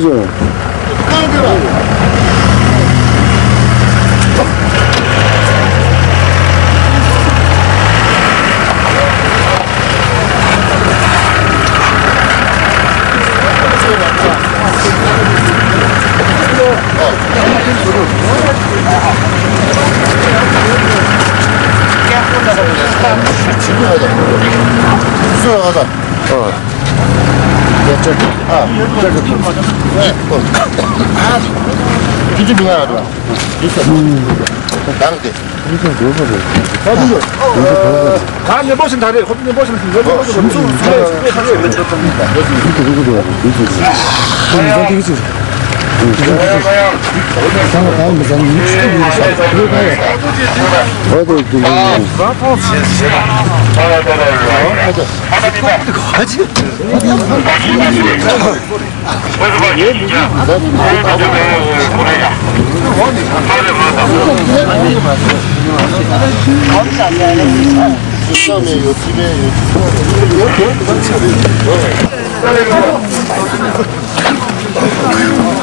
줘. 수영하자.这啊，这个哎，啊，就是明白了吧？나는데. 가는데 멋은 다르, 호빈이 멋은 다르.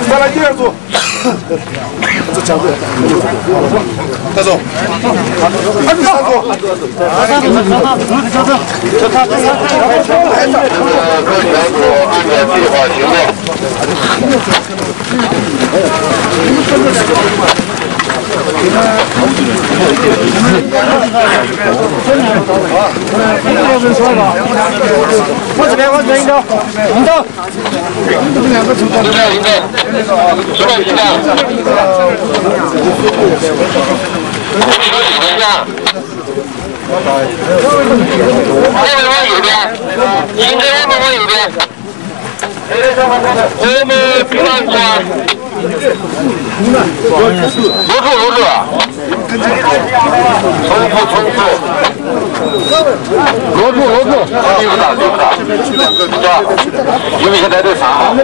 再来第二组，这强队，带走，第三组，按照计划行动。往这边，往这边，引导，往右边，行车往右边。我们平安关。罗柱，重复。罗柱，对不大，因为现在在3号，他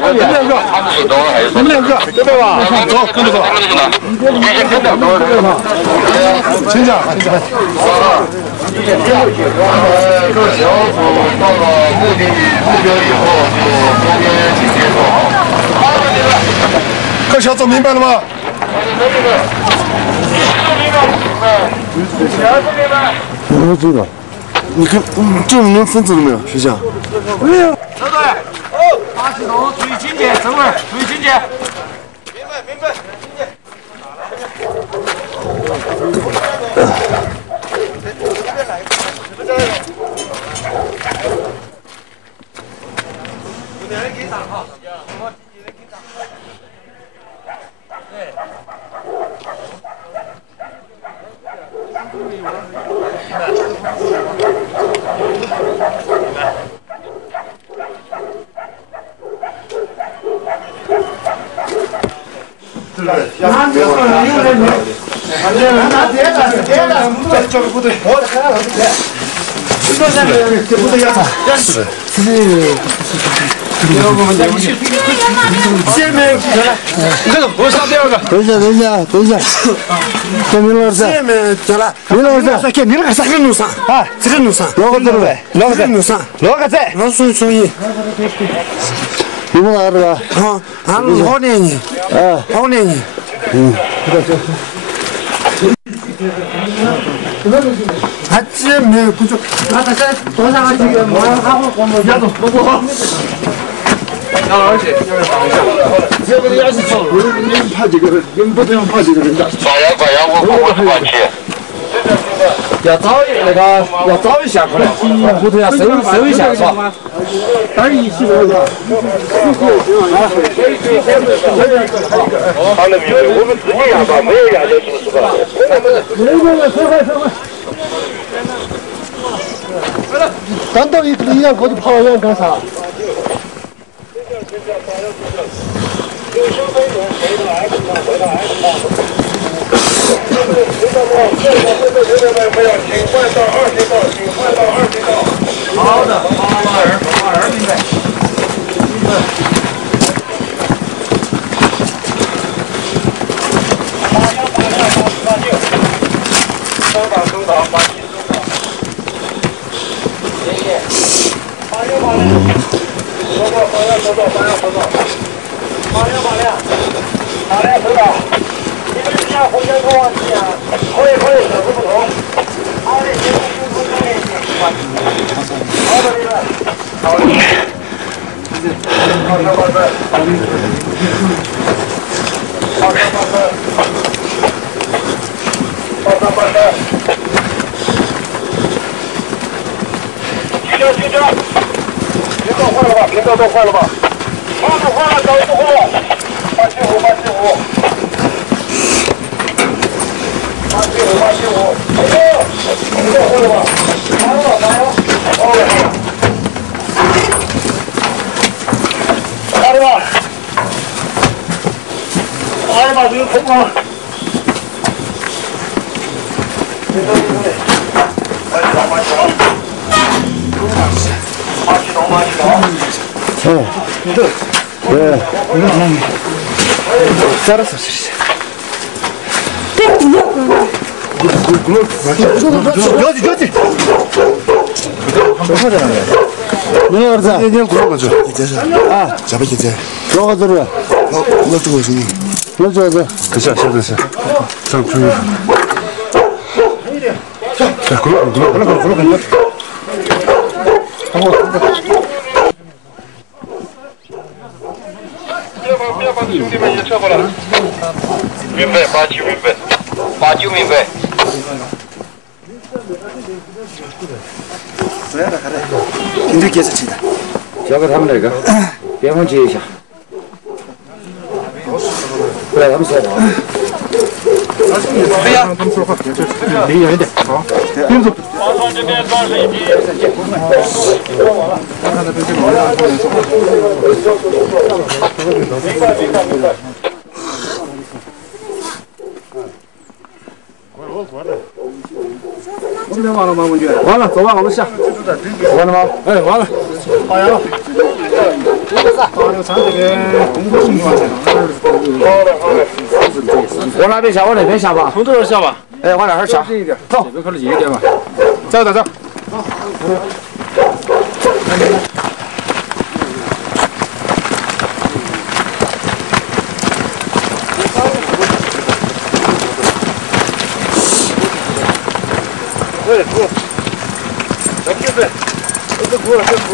们是走还是？你们两个，这边吧，走，跟着走。请讲。各小组到了目标以后，就周边请接受好。各小组明白了吗？我这个，你看，这你们分走了没有？学长？没有。车队，马启东，注意警戒，这会儿注意警戒。明白。这个部队，这部队要打，是。前面这个我上第二个。等一下，给明老师。前面走了，明老师，给明老师，这个路上啊，这个路上，哪个走呗？哪个路上？哪个在？我所以。你们哪个吧？啊，好年人，好年人。还前面不就？那他在多少个这个毛他我们家都不好。而且这个也是走路，你们怕这个，你们不能怕这个人家。发扬，我不放弃。要早一下过来，骨头要收一下是吧？但是一起走的。好了，明白。我们自己压吧，没有压就行，是吧？单到一辆过去跑远干啥？好的，2明白。回答。你们之间互相说话之间，可以手势不同。好的，你们沟通联系。好的，你们。好的。停车！别撞坏了吧？别撞坏了吧？坏了，找一个坏了。875，875，别撞坏了吧？麻了。哎呀妈，这个空啊！잘했어. 여지. 누나 그러자. 그냥 굴러가죠. 아, 잡아지 돼. 들어가더라. 그거 좀 오시니. 그러자. 그자, 됐어. 자, 조용. 자, 굴러가.不要把兄弟们也撤过来。明白，89明白。굉장히 깨끗이다. 저거 하면 되가? 병원 지으셔. 그래, 한번 써봐.这边装水机。我们完了吗？文军？完了，走吧，我们下。完了吗？哎，完了。好呀。我那边下，我那边下吧。从这儿下吧。哎，往那儿下。走，这边可能近一点嘛。走。对，出。来，别别，这出了，停着，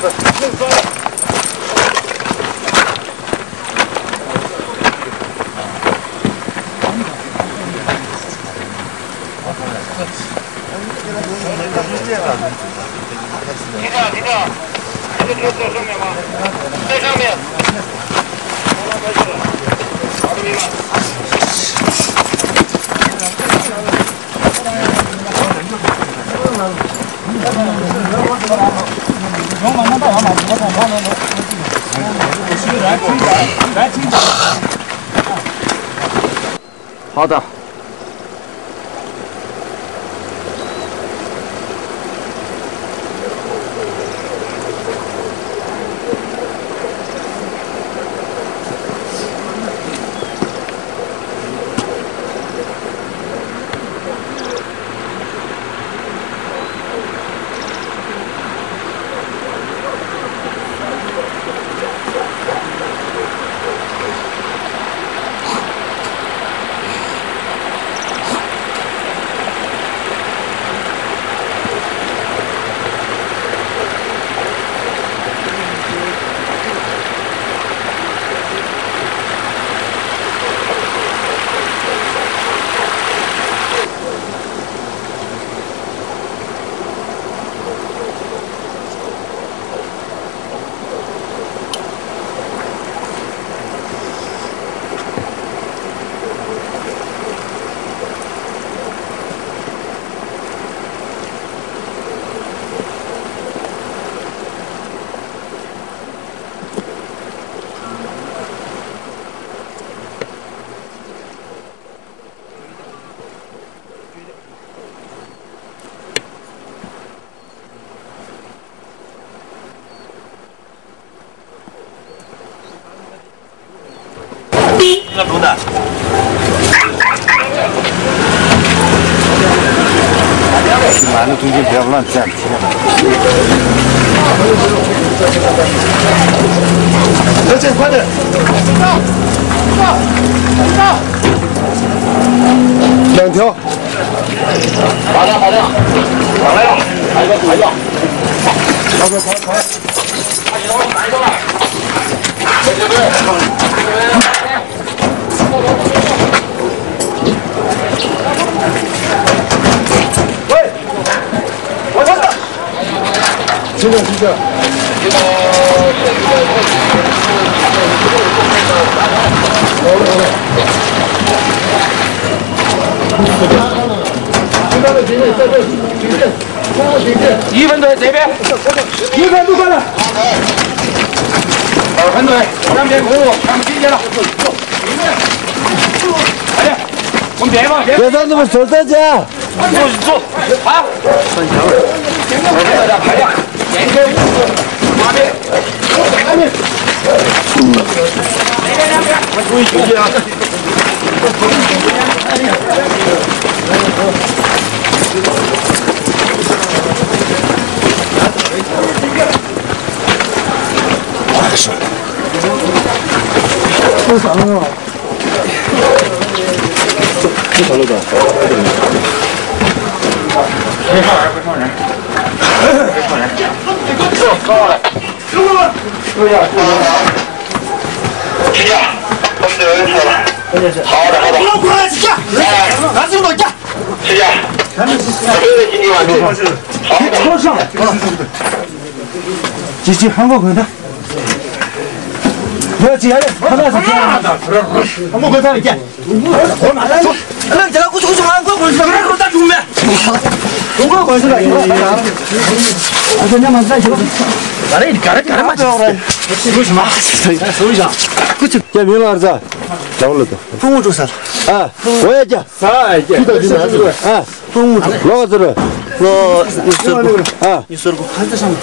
这车在上面吗？在上面。好的，明白。好的。那不的。马路中间不要乱站。快点！ 2条。好的，好的，上来了，抬一个，抬一个。抬。抬一个了。喂，我看到。行了，行了。1分队这边1分都快了。2分队2边公路全部集结了。快点，我们边吧，边。别让你们手在家。走，啊！快点，边边马边，那边2边，我注意休息啊。多少了？多少了的？别上人，别上人，别上人。走，高了。齐家，我们这边错了。好的，好的。我过来齐家，拿这么多家。齐家，这边的经济完成。好的。多少？继续韩国回来。不要急啊！他那是这样的，我们回他一见。我哪来？那这个过去韩国过去，韩国打中没？中国过去了，我说你们在去。干嘛去？收什么？收一下。过去。叫明老儿子，找了的。风物主啥？啊，我也叫。哎，知道知道。啊，风物主。老子了。我你说过啊？你说过盘子上面。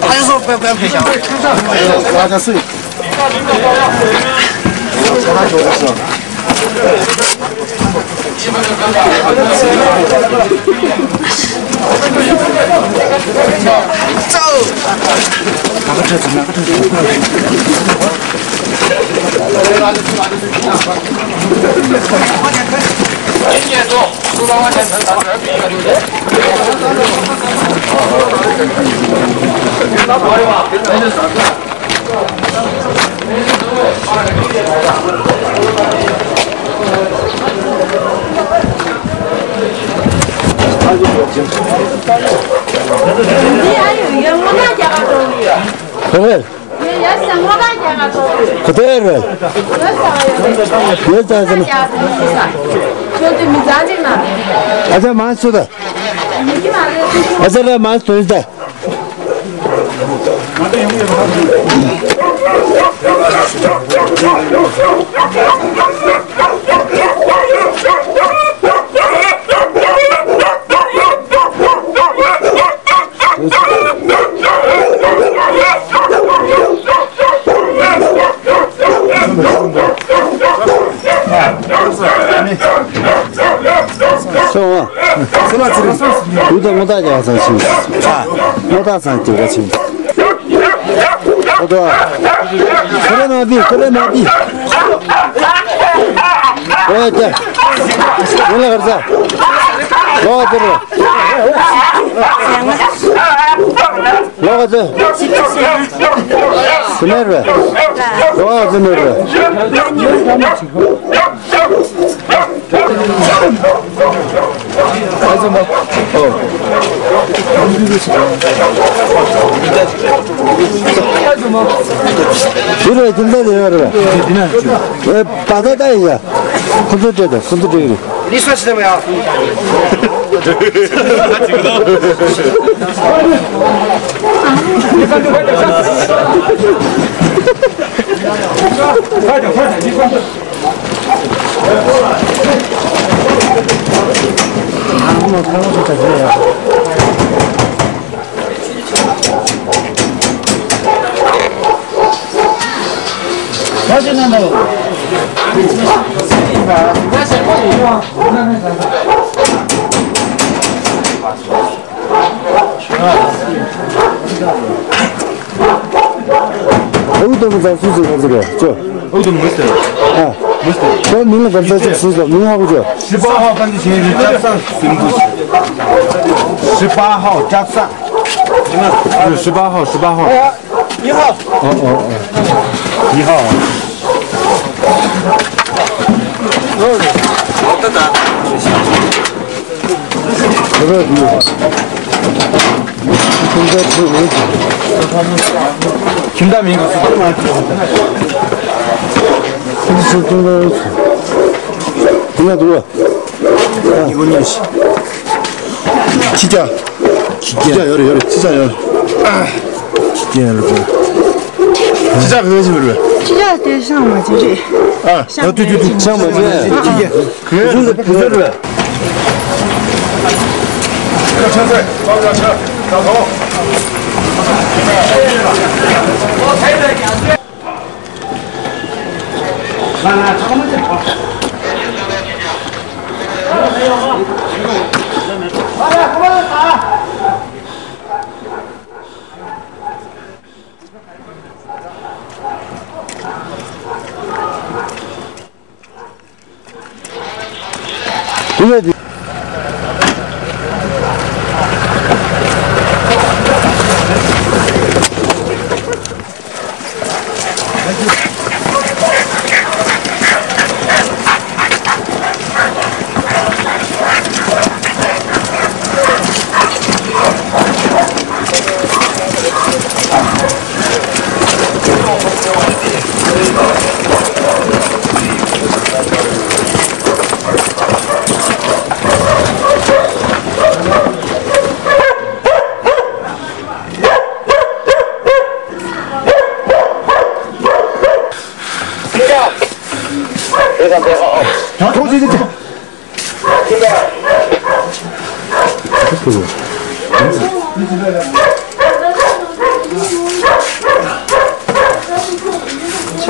他就说不要赔钱，拿点水。他说的是。走。哪个车子？哪个车子？今年走，10万块钱挣到2个留下。那可以吧？那就啥子？你还有一个我那家的走的。对。要是我那家的走的。不对了。别在这里。就对没站的嘛。还在蛮熟的。还在那蛮熟的。说啊，有的我大家上去，我大上9个亲，好多，过来马币，过来马币，我要这，我来儿子，老子了，老子，是哪个？老子那个。孩子们，哦，孩子们，这个真的这个，把它带一下，控制这个，控制这个。你说起来没有？快点，快点，你快点！我看我在这呀。 어디도 못 수술 가지고 저 어디 멋있어요? 아 멋있어요. 저 민은 감사 수술 민하고 저 18号간지 제일 짝상 승부시. 18号짝상. 18号18号 2号. 2号 그래 이거 근데 김다민 이거 수술 좀 누가 누가 이건희 씨. 진짜 열어 진짜 열어 진짜 그거지 그래 这叫得上我这里。 아对上门기계 그거를 천천히 자 더. 그거지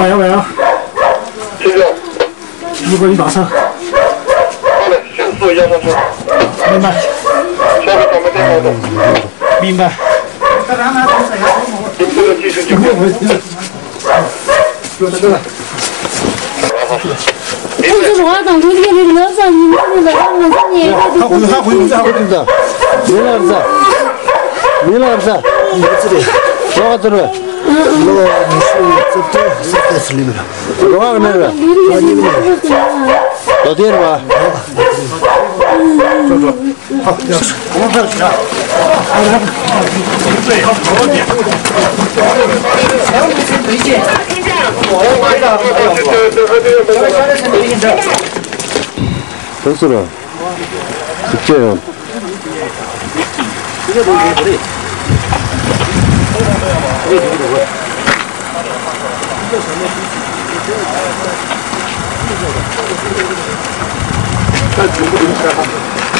要不要？如果你马上。迅速要上车。明白。下个准备电话的。明白。这个继续就没有问题。我是华东土地的老少，你们那个我是你。하고있다 밀어서 너가 들어 너가 그러면 너 뒤에 봐 됐어라 직접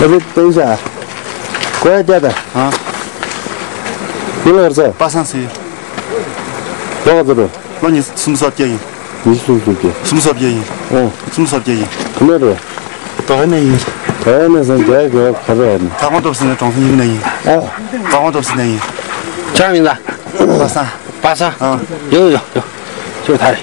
여기等一下 关家的啊你那是83岁 너가 들어 많이 20살 대기 무슨 소리야 20살 대기 어 20살 대기 그래도 더 했네 다음에서 내가 가져야 돼 강원도 없으네 정신 있네 강원도 없으네 장입니다 83 84 有就是他的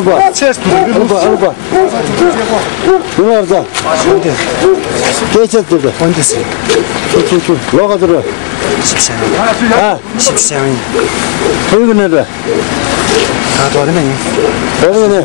알아봐. 알아봐. 누나 알자. 깨쳤거든. 언제스? 너가 들어. 14년. 아, 14년. 여기 내려. 아, 도와드네. 여기 내려.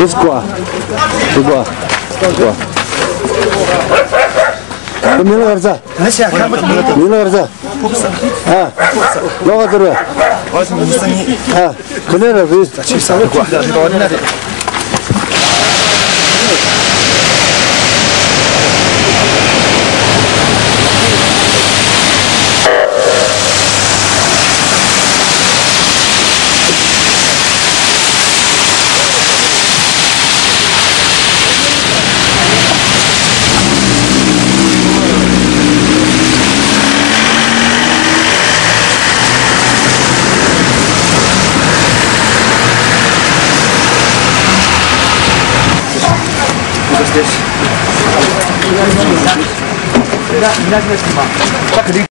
Let's go. 밀러 가자. 밀러 가자. 아, 너가 들어. 아, 그네를 왜?